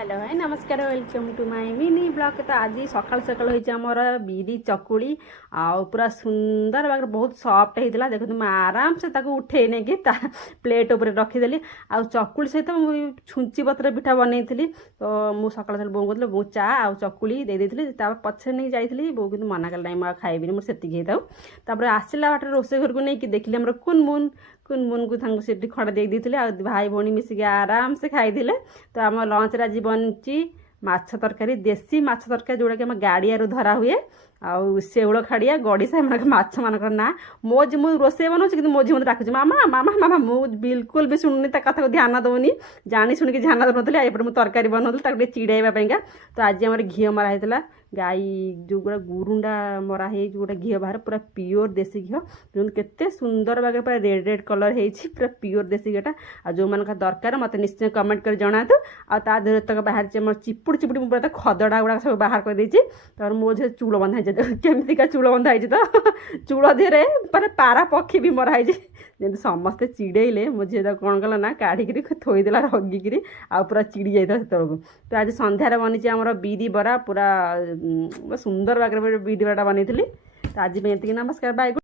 Hello है नमस्कार welcome to my mini blog. तो आज सकाल सकाल होइछ हमर बिरी चकुली आ पूरा सुंदर भाग बहुत सॉफ्ट होता देखो तुम आराम से ताको उठे नहीं कि प्लेट उपर रखीदेली आ चकुली सहित मुझे छुंची पत्र पिठा बनई तो मुझे सकाल सकाल बोऊ कहते बो चा आ चकुली दे पछे नहीं जाइली बो कि मना कल ना खाइबी मुझे से तापर आसला बाटे रोसे घर को नहीं देखिली हमर कुनमुन कुनमुन को सीट खड़ा देते आ भाई भौणी मिसिक आराम से खाई तो आम लंच आज बनची माछ तरकारी देसी माछ तरकारी जोड़ा कि आम गाड़िया धरा हुए आउ शेउल खाड़िया गड़ीसा माछ मानक ना मो झी मुझे रोसे बनाऊँ कि मो झी मत डाकुची मामा मामा मामा मुझे बिल्कुल भी शुणुनी कथा को ध्यान दौनी जानी शुणिक ध्यान दौन एपटे मुझे तरकारी बनाऊली चिड़ाइवाई तो आज आम घी मरा होता गाई जो गोटा गुरुंडा मरा है जो गोटा घी बाहर पूरा प्योर देसी घी जो केते सुंदर भाग पूरा रेड रेड कलर है पूरा प्योर देसी घीटा आ जो मन दरकार मत निश्चय कमेंट कर जनातु आ तक बाहर चिपुड़ चिपुड़ पूरा खदड़ा गुड़ा सब बाहर कर देछि तो मो झे चूल बंधा केमतिका चूल बंधा तो चूल देहरे पूरा पारा पक्षी भी मरा है जमी समस्ते चिड़ेले मो झी कौन कला ना काढ़ी थोईदेला रगिकी आ पूरा चिड़ी जाता से तो आज सन्धार बनी आमर बिरी बरा पूरा सुंदर भाग बिरी बराटा बनई तो आज नमस्कार बाय।